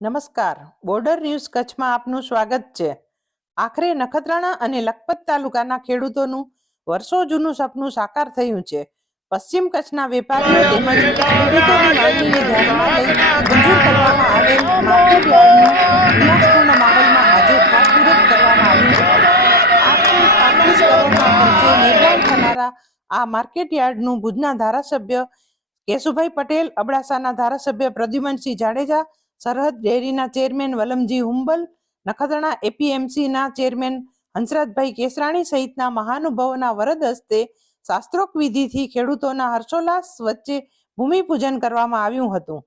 નમસ્કાર. Border news કચ્છમાં આપનું સ્વાગત છે. આખરે નખત્રાણા અને લખપત તાલુકાના ખેડૂતોનું વર્ષો જૂનું સપનું સાકાર થયું છે. પશ્ચિમ કચ્છના વેપારીઓ તેમજ ખેડૂતોની છે. આ માર્કેટ યાર્ડનું ભુજના ધારાસભ્ય કેશુભાઈ પટેલ, અબડાસાના ધારાસભ્ય પ્રદ્યુમનસિંહ જાડેજા સરહદ ડેરીના ચેરમેન વલમજી હુંબલ, નખત્રાણા એપીએમસીના ચેરમેન હંસરાજભાઈ કેસરાણી સહિતના મહાનુભાવોના વરદ હસ્તે શાસ્ત્રોક વિધિથી ખેડૂતોના હર્ષોલ્લાસ વચ્ચે ભૂમિપૂજન કરવામાં આવ્યું હતું.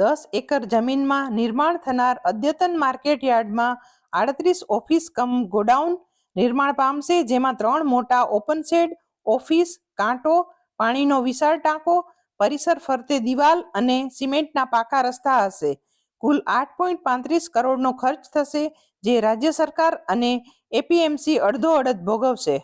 દસ એકર જમીનમાં નિર્માણ થનાર અદ્યતન માર્કેટ યાર્ડમાં આડત્રીસ ઓફિસ કમ ગોડાઉન નિર્માણ પામશે, જેમાં ત્રણ મોટા ઓપન શેડ, ઓફિસ, કાંટો, પાણીનો વિશાળ ટાંકો, પરિસર ફરતે દિવાલ અને સિમેન્ટના પાકા રસ્તા હશે. કુલ આઠ પોઈન્ટ પાંત્રીસ કરોડનો ખર્ચ થશે, જે રાજ્ય સરકાર અને એપીએમસી અડધો અડધ ભોગવશે.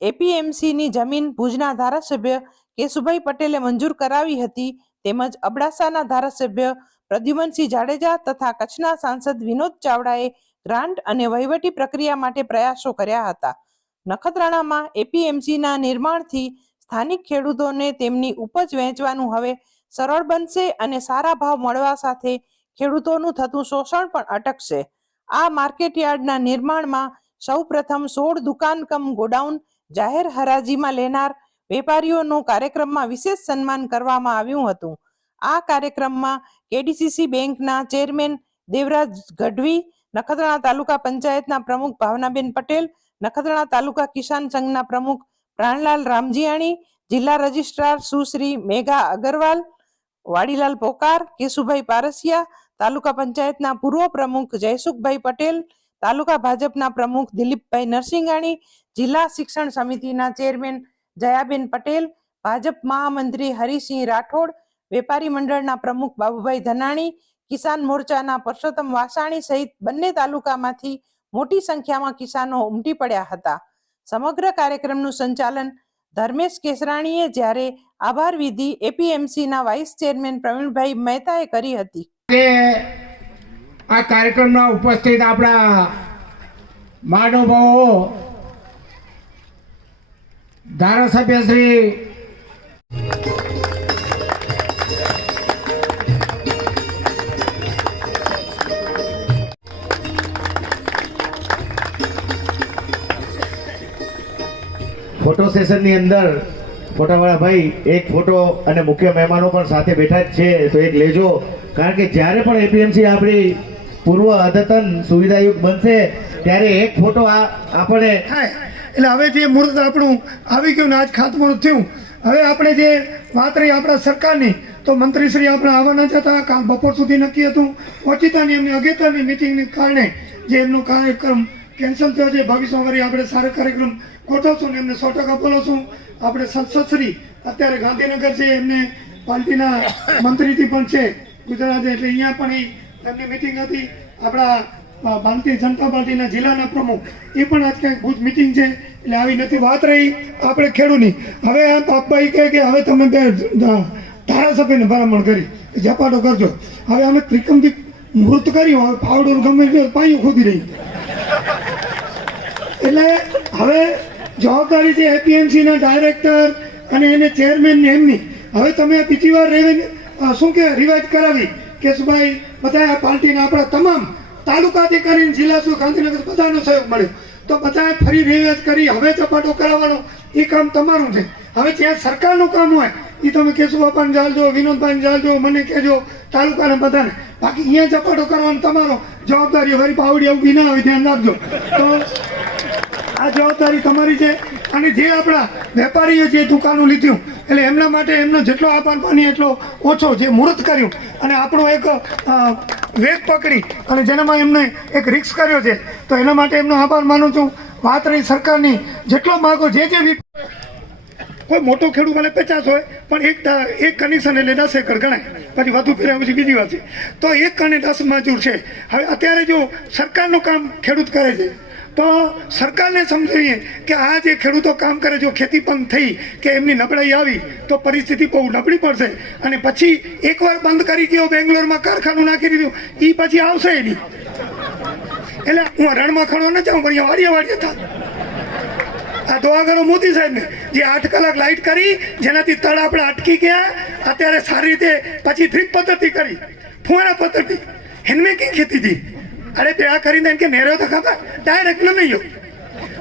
એપીએમસીની જમીન ભુજના ધારાસભ્ય કેશુભાઈ પટેલે મંજૂર કરાવી હતી. તેમજ અબડાસાના ધારાસભ્ય પ્રદ્યુમનસિંહ જાડેજા તથા કચ્છના સાંસદ વિનોદ ચાવડાએ ગ્રાન્ટ અને વહીવટી પ્રક્રિયા માટે પ્રયાસો કર્યા હતા. નખત્રાણામાં એપીએમસીના નિર્માણથી સ્થાનિક ખેડૂતોને તેમની ઉપજ વહેંચવાનું હવે સરળ બનશે અને સારા ભાવ મળવા સાથે ખેડૂતોનું થતું શોષણ પણ અટકશે. આ માર્કેટ યાર્ડના નિર્માણમાં સૌપ્રથમ સોળ દુકાન કમ ગોડાઉન જાહેર હરાજીમાં લેનાર વેપારીઓનું કાર્યક્રમમાં વિશેષ સન્માન કરવામાં આવ્યું હતું. આ કાર્યક્રમમાં કેડીસીસી બેંકના ચેરમેન દેવરાજ ગઢવી, નખત્રાણા તાલુકા પંચાયતના પ્રમુખ ભાવનાબેન પટેલ, નખત્રાણા તાલુકા કિસાન સંઘના પ્રમુખ પ્રાણલાલ રામજીયાણી, જિલ્લા રજિસ્ટ્રાર સુશ્રી મેઘા અગરવાલ, વાડીલાલ પોકાર, કેશુભાઈ પારસિયા, તાલુકા પંચાયતના પૂર્વ પ્રમુખ જયસુખભાઈ પટેલ, તાલુકા ભાજપના પ્રમુખ દિલીપભાઈ નરસિંગાણી, જિલ્લા શિક્ષણ સમિતિના ચેરમેન જયાબેન પટેલ, ભાજપ મહામંત્રી હરિસિંહ રાઠોડ, વેપારી મંડળના પ્રમુખ બાબુભાઈ ધનાણી, કિસાન મોરચાના પરસોત્તમ વાસાણી સહિત બંને તાલુકામાંથી મોટી સંખ્યામાં કિસાનો ઉમટી પડ્યા હતા. સમગ્ર કાર્યક્રમનું સંચાલન ધર્મેશ કેસરાણીએ જ્યારે આભાર વિધિ એપીએમસીના વાઇસ ચેરમેન પ્રવીણભાઈ મહેતાએ કરી હતી. આ કાર્યક્રમમાં ઉપસ્થિત આપણા મહાનુભાવો ધારાસભ્ય શ્રી ફોટો સેશનની અંદર ફોટાવાળા ભાઈ એક ફોટો અને મુખ્ય મહેમાનો પણ સાથે બેઠા જ છે, તો એક લેજો. કારણ કે જ્યારે પણ એપીએમસી આપણી પૂર્વ અદ્યતન સુવિધાયુક્ત બનશે, ત્યારે એક ફોટો આ આપણે એટલે હવે જે મુહૂર્ત આપણું આવી ગયું ને આજ ખાતમુહૂર્ત થયું, હવે આપણે જે વાત રહી આપણા સરકારની, તો મંત્રીશ્રી આપણે આવવાના જ હતા, કાલ બપોર સુધી નક્કી હતું. ઓચિતાની એમની અગેતાની મિટિંગને કારણે જે એમનો કાર્યક્રમ કેન્સલ થયો છે. ભવિષ્યમાં આપણે સારો કાર્યક્રમ ગોઠવશું ને એમને સો ટકા બોલાવશું. આપણે સંસદશ્રી, અત્યારે ગાંધીનગર છે, એમને પાર્ટીના મંત્રીથી પણ છે. ગુજરાત એટલે અહીંયા પણ એમની મિટિંગ હતી. આપણા ભારતીય જનતા પાર્ટીના જિલ્લાના પ્રમુખ. એ પણ આજ ક્યાંક ભુજ મિટિંગ છે, એટલે આવી નથી વાત રહી આપણે ખેડૂની. હવે આ બાપભાઈ કહે કે હવે તમે બે ધારાસભ્યને ભલામણ કરી ઝપાટો કરજો. હવે અમે ત્રિકમથી મૃત કર્યું, હવે પાવડો ગમે તે ખોદી રહી. એટલે હવે જવાબદારી છે એપીએમસીના ડાયરેક્ટર અને એને ચેરમેન એમની. હવે તમે બીજી વાર શું કે રિવાઇઝ કરાવી? કેશુભાઈ બધા પાર્ટીના આપણા તમામ તાલુકાથી કરીને જિલ્લા સુધી ગાંધીનગર બધાનો સહયોગ મળ્યો. તો બધાએ ફરી રિવાઇઝ કરી, હવે ચપાટો કરાવવાનો. એ કામ તમારું છે. હવે જ્યાં સરકારનું કામ હોય એ તમે કેશુબાપાને જાળજો વિનોદભાઈને જાળજો મને કહેજો, તાલુકાને બધાને. બાકી અહીંયા ચપાટો કરવાનો તમારો જવાબદારી હોય પાવડી ઊભી ના હોય, ધ્યાન રાખજો. તો આ જવાબદારી તમારી છે. અને જે આપણા વેપારીઓ જે દુકાનો લીધું, એટલે એમના માટે એમનો જેટલો આભાર માની એટલો ઓછો જે મુહૂર્ત કર્યું. અને આપણો એક વેગ પકડી અને જેનામાં એમને એક રિક્સ કર્યો છે. તો એના માટે એમનો આભાર માનું છું. વાત રહી સરકારની. જેટલો માગો જે જે કોઈ મોટો ખેડૂત મને પચાસ હોય, પણ એક એક કનેક્શન એટલે દસ એકર ગણાય. પછી વધુ ફેરવ્યા પછી બીજી વાત છે. તો એક અને દસ મજૂર છે. હવે અત્યારે જો સરકારનું કામ ખેડૂત કરે છે તો સરકારને સમજાવીએ કે આ જે ખેડૂતો કામ કરે જો ખેતી બંધ થઈ કે એમની નબળાઈ આવી, તો પરિસ્થિતિ બહુ નબળી પડશે. અને પછી એકવાર બંધ કરી ગયો, બેંગ્લોરમાં કારખાનું નાખી દીધું એ પછી આવશે નહીં. એટલે હું રણમાં ખડો ન જાઉં, પણ વાડીએ વાડીએ થાય આ દોવા કરો મોદી સાહેબને, જે આઠ કલાક લાઇટ કરી, જેનાથી તળ આપણે અટકી ગયા, અત્યારે સારી રીતે પછી ડ્રીપ પદ્ધતિ કરી. ફુવારા પદ્ધતિ. હેન્ડમેકિંગ ખેતી હતી. અરે તે આ કરીને એમ કે નેરો તો ખબર ડાયરેક્ટ ન નહીં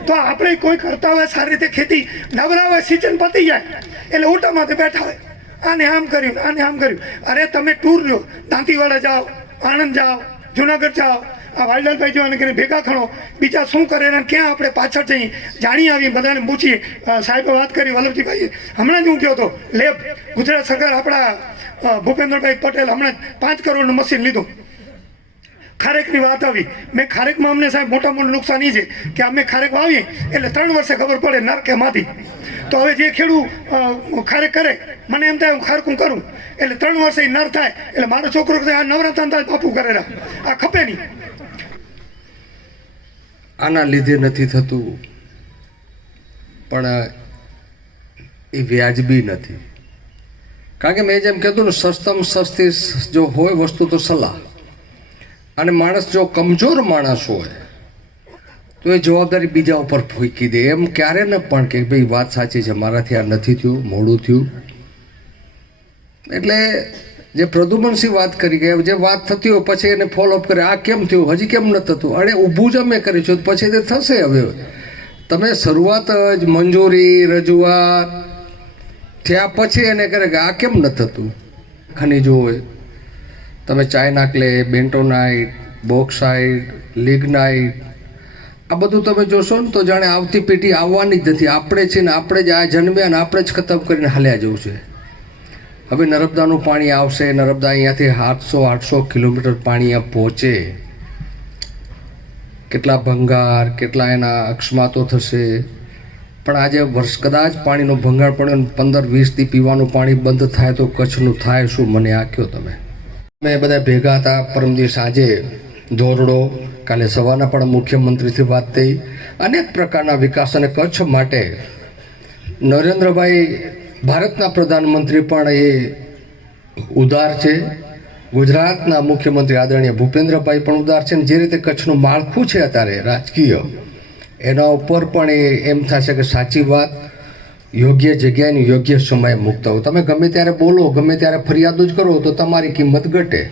તો આપણે કોઈ કરતા હોય સારી રીતે ખેતી, નવરા હોય, સિંચન પતી જાય, એટલે ઓટામાંથી બેઠા હોય. આને આમ કર્યું, આને આમ કર્યું. અરે તમે ટૂર લો દાંતીવાડા જાઓ, આણંદ જાઓ, જુનાગઢ જાઓ, આ વાલદાલભાઈ જોવાને કરીને ભેગા ખણો, બીજા શું કરે ને ક્યાં આપણે પાછળ જઈએ જાણી આવી બધાને પૂછીએ. સાહેબે વાત કરી, વલ્લભજીભાઈએ હમણાં જ હું કહ્યો હતો, લેબ, ગુજરાત સરકાર આપણા ભૂપેન્દ્રભાઈ પટેલ હમણાં જ પાંચ કરોડનું મશીન લીધું. ખારેકની વાત આવી. મેં ખારેકમાં અમને સાહેબ મોટા મોટું નુકસાન એ છે કે અમે ખારેક વાવીએ એટલે ત્રણ વર્ષે ખબર પડે નર કે તો હવે જે ખેડૂત ખારેક કરે, મને એમ થાય હું ખારકું કરું. એટલે ત્રણ વર્ષે નર થાય, એટલે મારો છોકરો આ નવરત્ન થાય બાપુ કરેલા આ ખપે નહીં. આના લીધે નથી થતું, પણ એ વ્યાજબી નથી. કારણ કે મેં જેમ કીધું ને, સસ્તમ સસ્તી જો હોય વસ્તુ તો સલાહ. અને માણસ જો કમજોર માણસ હોય, તો એ જવાબદારી બીજા ઉપર ફૂંકી દે. એમ ક્યારે ન પણ કે ભાઈ, વાત સાચી છે, મારાથી આ નથી થયું, મોડું થયું. એટલે જે પ્રદુમનસિંહ વાત કરી ગયા જે વાત થતી હોય, પછી એને ફોલોઅપ કરે, આ કેમ થયું? હજી કેમ ન થતું? અરે, ઊભું જ અમે કરી છું, પછી તે થશે હવે. તમે શરૂઆત જ મંજૂરી, રજૂઆત થયા પછી એને કરે કે આ કેમ ન થતું? ખનીજો હોય. તમે china clay bentonite bauxite lignite આ બધું તમે જોશો ને તો જાણે આવતી પેઢી આવવાની જ નથી. આપણે છે ને, આપણે જ આ જન્મ્યા ને આપણે જ ખતમ કરીને હાલ્યા જવું છે. હવે નર્મદાનું પાણી આવશે, નર્મદા અહીંયાથી આઠસો આઠસો કિલોમીટર પાણી આ પહોંચે. કેટલા ભંગાર, કેટલા એના અક્ષમાતો થશે. પણ આજે વર્ષ, કદાચ પાણીનો ભંગાર પડ્યો પંદર વીસથી પીવાનું પાણી બંધ થાય તો કચ્છનું થાય શું? મને આખ્યો તમે. અમે બધા ભેગા હતા. પરમ દિવસ આજે ધોરડો, કાલે સવારના પણ મુખ્યમંત્રીથી વાત થઈ. અનેક પ્રકારના વિકાસ અને કચ્છ માટે નરેન્દ્રભાઈ ભારતના પ્રધાનમંત્રી પણ એ ઉદાર છે. ગુજરાતના મુખ્યમંત્રી આદરણીય ભૂપેન્દ્રભાઈ પણ ઉદાર છે અને જે રીતે કચ્છનું માળખું છે અત્યારે રાજકીય, એના ઉપર પણ એ એમ થશે કે સાચી વાત યોગ્ય જગ્યાએ યોગ્ય સમયે મૂકતા હો તમે ગમે ત્યારે બોલો, ગમે ત્યારે ફરિયાદો જ કરો, તો તમારી કિંમત ઘટે.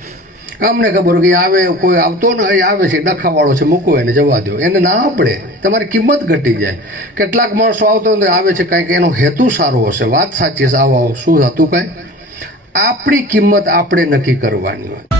અમને ખબર કે આવે, કોઈ આવતો ને, એ આવે છે, ડખાવાળો છે, મૂકો એને, જવા દો. એને ના આપણે તમારી કિંમત ઘટી જાય. કેટલાક માણસો આવતો ને આવે છે કાંઈક એનો હેતુ સારો હશે. વાત સાચી છે આવો. શું હતું કાંઈ? આપણી કિંમત આપણે નક્કી કરવાની હોય.